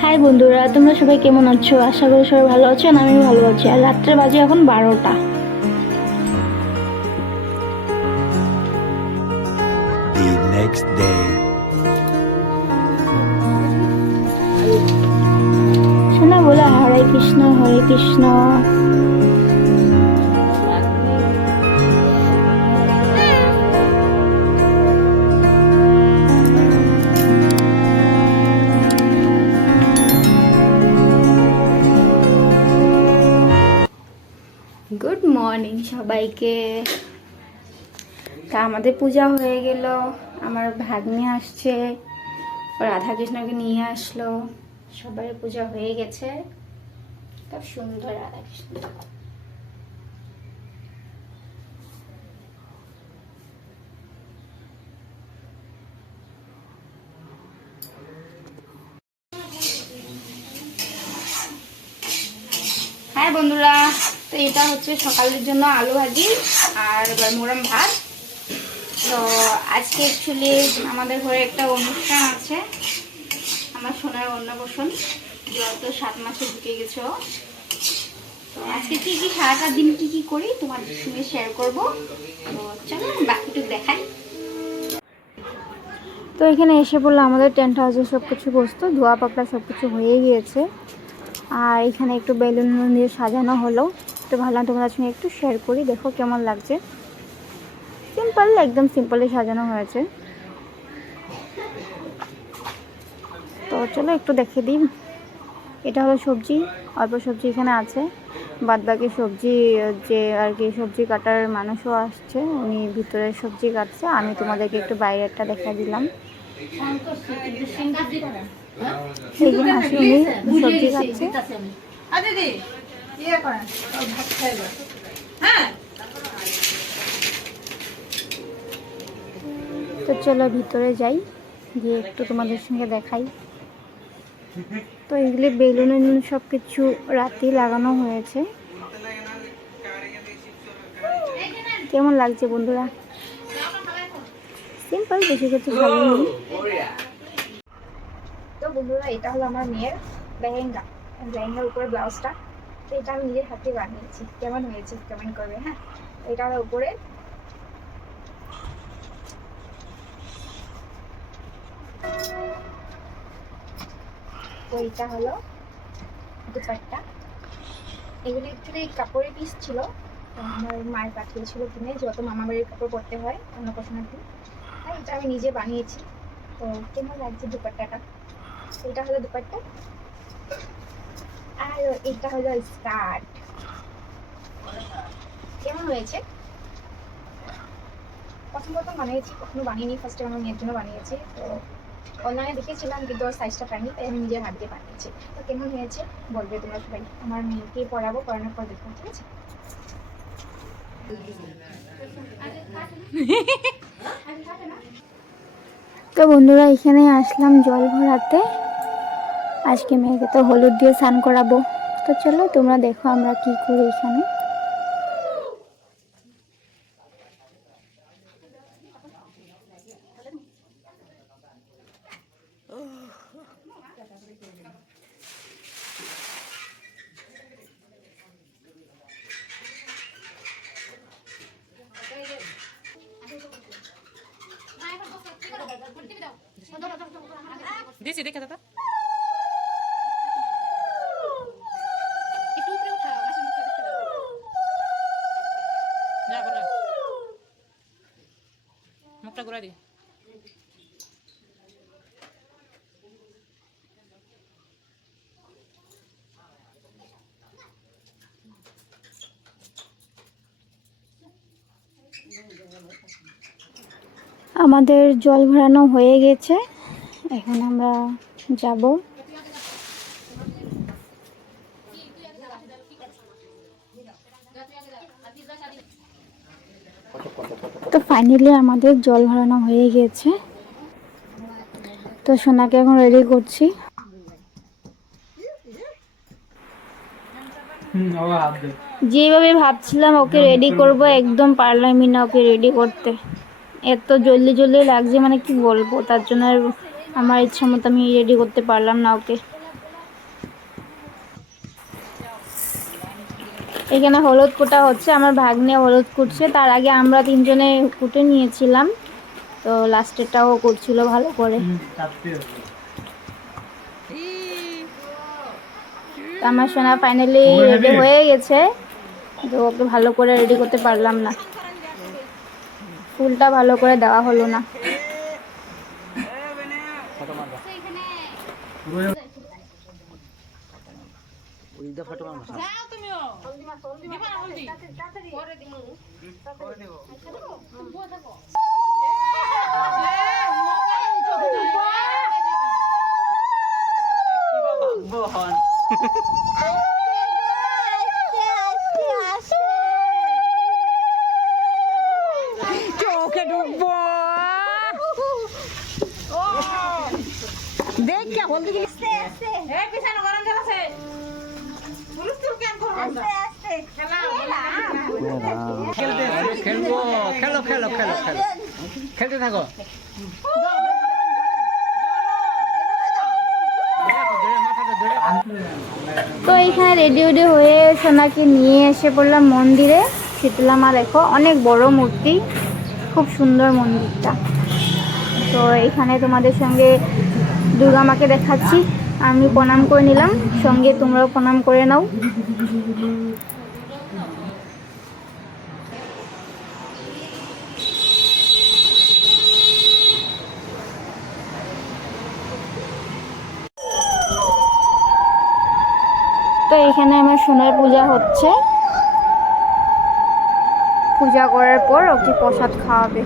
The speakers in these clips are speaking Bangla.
হাই বন্ধুরা তোমরা সবাই কেমন আছো? আশা করি সবাই ভালো আছো আর আমি ভালো আছি। আর রাত্রে বাজে এখন বারোটা। Next day. শোনা বলে হরে কৃষ্ণ হরে কৃষ্ণ। সবাইকে। তা আমাদের পূজা হয়ে গেল, আমার ভাগ্নে আসছে রাধাকৃষ্ণকে নিয়ে আসলো। সবাই পূজা হয়ে গেছে। খুব সুন্দর রাধাকৃষ্ণ। হ্যাঁ বন্ধুরা তো এটা হচ্ছে সকালের জন্য আলু ভাজি আর মোরম ভাত। তো আজকে অ্যাকচুয়ালি আমাদের ঘরে একটা অনুষ্ঠান আছে, আমার সোনার অন্নপ্রাশন যত সাত মাসে ঢুকে গেছে। তো আজকে কি কি, সারাটা দিন কি কি করি তোমাদের সঙ্গে শেয়ার করব। তো চলো বাকিটুকু দেখাই। তো এখানে এসে বলল আমাদের টেন্ট হাউসে সব কিছু বসতো, ধোয়া পাকড়া সব কিছু হয়ে গিয়েছে। আর এখানে একটু বেলুন দিয়ে সাজানো হলো। তো ভাবলাম তোমাদের সঙ্গে একটু শেয়ার করি দেখো কেমন লাগছে। সিম্পল একদম সিম্পলি সাজানো হয়েছে। তো চলো একটু দেখে দিই। এটা হলো সবজি অল্প সবজি এখানে আছে। বাদ বাকি সবজি যে আর কি সবজি কাটার মানুষও আসছে উনি ভিতরে সবজি কাটছে। আমি তোমাদেরকে একটু বাইরেরটা দেখা দিলাম। যে হাসি উনি সবজি কাটছে। দিদি। ইয়ে করেন? ভাত খাইবে হ্যাঁ? তো চলো ভিতরে যাই গিয়ে একটু তোমাদের সঙ্গে দেখাই। তো এগুলি বেলুন টেলুন সব কিছু রাতেই লাগানো হয়েছে। কেমন লাগছে বন্ধুরা? সিম্পল বেশি কিছু ভালো নেই। তো বন্ধুরা এটা হলো আমার মেয়ের লেহেঙ্গা। লেহেঙ্গার উপরে ব্লাউজটা। তো এটা আমি নিজের হাতে বানিয়েছি। কেমন হয়েছে কমেন্ট করবে হ্যাঁ? এটা হলো উপরে তো এটা হলো দুপাট্টা। এগুলো একচুয়ালি কাপড়ের পিস ছিল আমার মায়ের পাঠিয়েছিল কিনে যত মামা বাড়ির কাপড় পরতে হয় অন্নপ্রাশনের দিন আর এটা আমি নিজে বানিয়েছি, তো কেমন লাগছে দুপাট্টাটা? এটা হলো দুপাট্টা। আর, এটা হলো স্কার্ট। কেমন হয়েছে? প্রথম প্রথম বানিয়েছি, কখনো বানিয়েনি ফার্স্টে আমার মেয়ের জন্য বানিয়েছি। তো অনলাইনে দেখেছিলাম কিন্তু ওর সাইজটা পাইনি তাই আমি নিজের হাত দিয়ে বানিয়েছি। তো কেমন হয়েছে? বলবে তোমরা সবাই। আমার মেয়েকে পড়াবো, পড়ানোর পর দেখব, ঠিক আছে? তো বন্ধুরা, এখানে আসলাম জল ভরাতে। আজকে মেয়েকে তো হলুদ দিয়ে স্নান করাবো। তো চলো তোমরা দেখো আমরা কি করি এখানে। দিছি, দেখে দাদা দি আমাদের জল ভরানো হয়ে গেছে। এখন আমরা যাব। তো ফাইনালি আমাদের জল ভরানো হয়ে গেছে। তো সোনাকে এখন রেডি করছি। যেভাবে ভাবছিলাম ওকে রেডি করব একদম পারলামই না ওকে রেডি করতে। এত জলদি জলদি লাগছে মানে কি বলব? তার জন্য আমার ইচ্ছা মতো আমি রেডি করতে পারলাম না ওকে। এখানে হলুদ কুটা হচ্ছে আমার ভাগ্নে হলুদ কুটছে। তার আগে আমরা তিনজনে কুটে নিয়েছিলাম। তো লাস্টেরটাও করছিল ভালো করে। তো আমার সোনা ফাইনালি রেডি হয়ে গেছে। তো ওকে ভালো করে রেডি করতে পারলাম না। ফুলটা ভালো করে দেওয়া হলো না। চোখে ঢুকবো। দেখ কে হলদি গিলি। এ খেলব খেলো খেলো খেলো খেলো খেলতে থাকো তো এইখানে রেডি রেডি হয়ে সোনাকে নিয়ে এসে পড়লাম মন্দিরে। শীতলা মা, দেখো, অনেক বড় মূর্তি, খুব সুন্দর মন্দিরটা। তো এইখানে তোমাদের সঙ্গে দুর্গা মাকে দেখাচ্ছি। আমি প্রণাম করে নিলাম। সঙ্গে তোমরাও প্রণাম করে নাও। তো এখানে আমার সোনার পূজা হচ্ছে। পূজা করার পর ওকে প্রসাদ খাওয়াবে।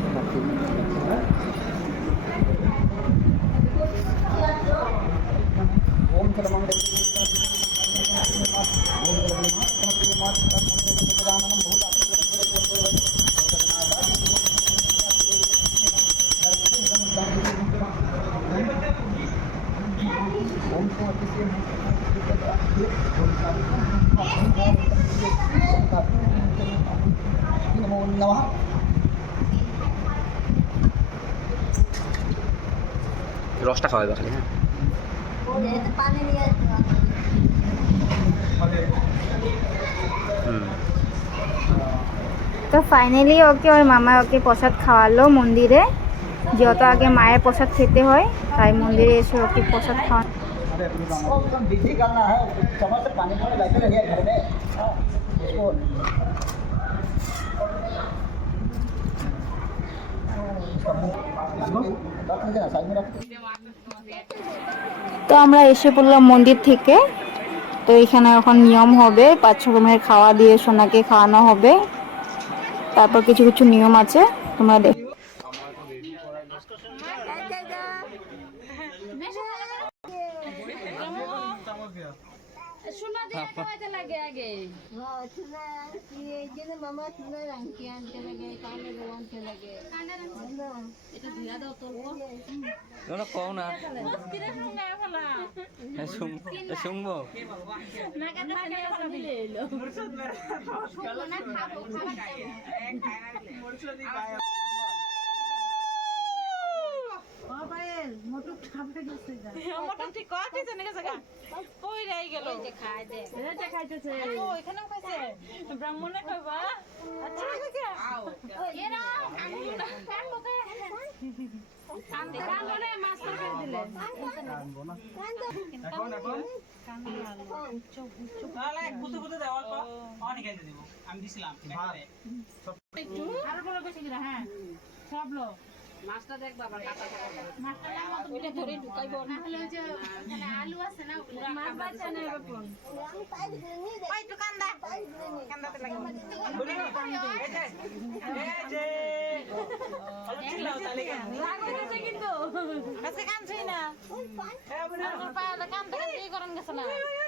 রসটা খাওয়াবে খালি হ্যাঁ। তো ফাইনালি ওকে ওর মামা ওকে প্রসাদ খাওয়ালো মন্দিরে। যত আগে মায়ের প্রসাদ খেতে হয়, তাই মন্দিরে এসে ওকে প্রসাদ খাওয়ান তো আমরা এসে পড়লাম মন্দির থেকে। তো এখানে এখন নিয়ম হবে, পাঁচ রকমের খাওয়া দিয়ে সোনাকে খাওয়ানো হবে। তারপর কিছু কিছু নিয়ম আছে তোমরা দেখ তোমরা কও না। শুন- শুনব? ঠিক কথা জানে গেছে গা? রাই গেল। এই যে খাই দে। এই যে খাইতেছে। ও এখানেও খাইছে। ব্রাহ্মণে খাইবা? আচ্ছা এরা বড় বেশি দিলা হ্যাঁ। সব লোক মাছটা দেখ বাবা কাটা মাছটা দেখ মতো বিলে ধরে ঢুকাইব। না হলে যে মানে আলু আছে না মাছ বাচ্চা না এরকম। ওই তো কান্দা কান্দাতে লাগে লাগাইছে কিন্তু। আজকে না। কান্দা কান্দা এই গরম গেছে না। কান্দা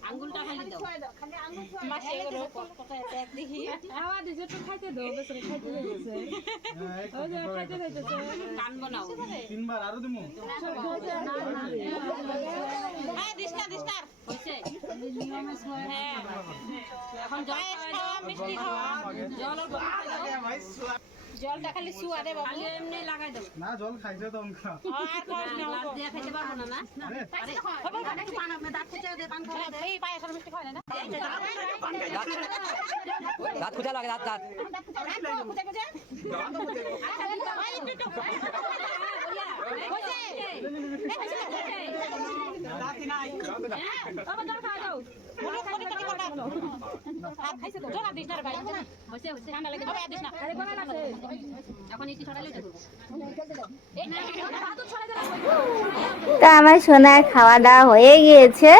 না তুমি মার দিছো আর কেন তো কান্দা দিল খাওয়া দিছে তো খাইতে দাও বেচারা খাইতে যাইতেছে ওই যে খাইতে যাইতেছে তিনবার আরও দিমু। জলটা খালি সুয়া দে বাবু এমনি লাগাই দাও না জল খাইছে তো অনকা আর খাস না ও দিয়ে খাইতে পারব না না এই পায়ে সর মিষ্টি খাওয়া না দাঁত খুঁজা লাগে দাঁত দাঁত তো আমার সোনার খাওয়া দাওয়া হয়ে গিয়েছে।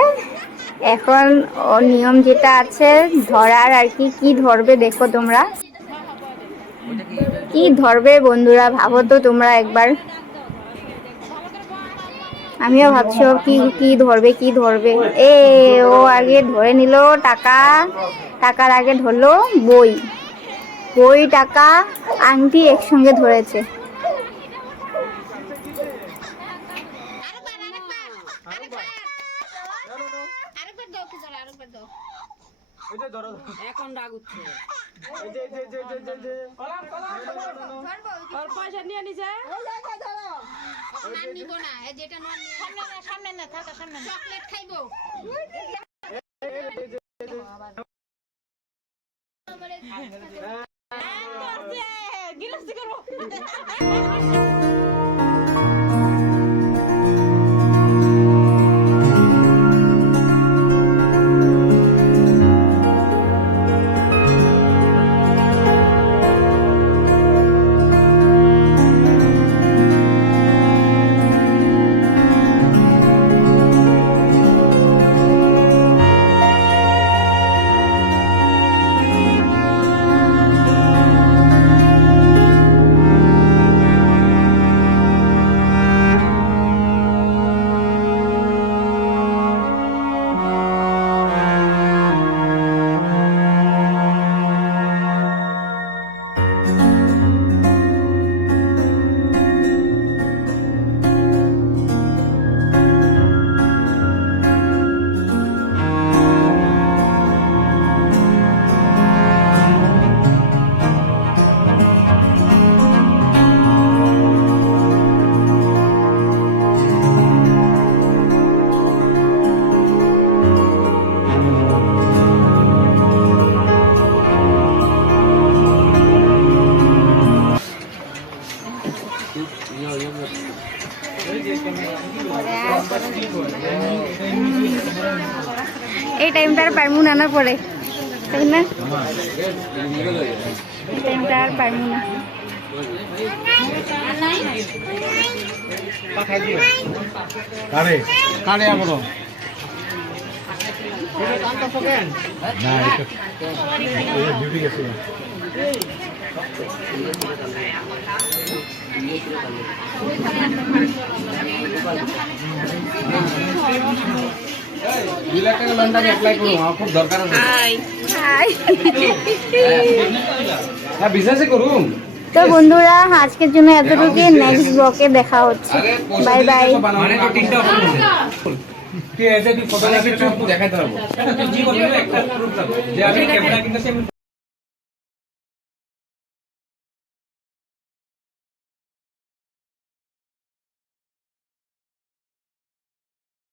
এখন ও নিয়ম যেটা আছে, ধরার আর কি কি ধরবে দেখো তোমরা। কি ধরবে বন্ধুরা, ভাবো তো তোমরা একবার। আমিও ভাবছি ও কি কি ধরবে কি ধরবে। এ ও আগে ধরে নিল টাকা টাকার আগে ধরলো বই। বই টাকা আংটি একসঙ্গে ধরেছে। এখন রাগ উঠছে। এই যে এই যে এই যে সামনে না সামনে না থাকা সামনে চকলেট নিছে গিলাসি করব। পরে তাই না? এই টাইমটা আর পারমু না কারে কারে হ্যাঁ তো বন্ধুরা আজকের জন্য এতটুকু নেক্সট ব্লকে দেখা হচ্ছে। বাই বাই মানে তো তিনটা তুই এসে তুই ফটোগ্রাফি দেখাতে পারব যে আমি ক্যামেরা কিনতেছি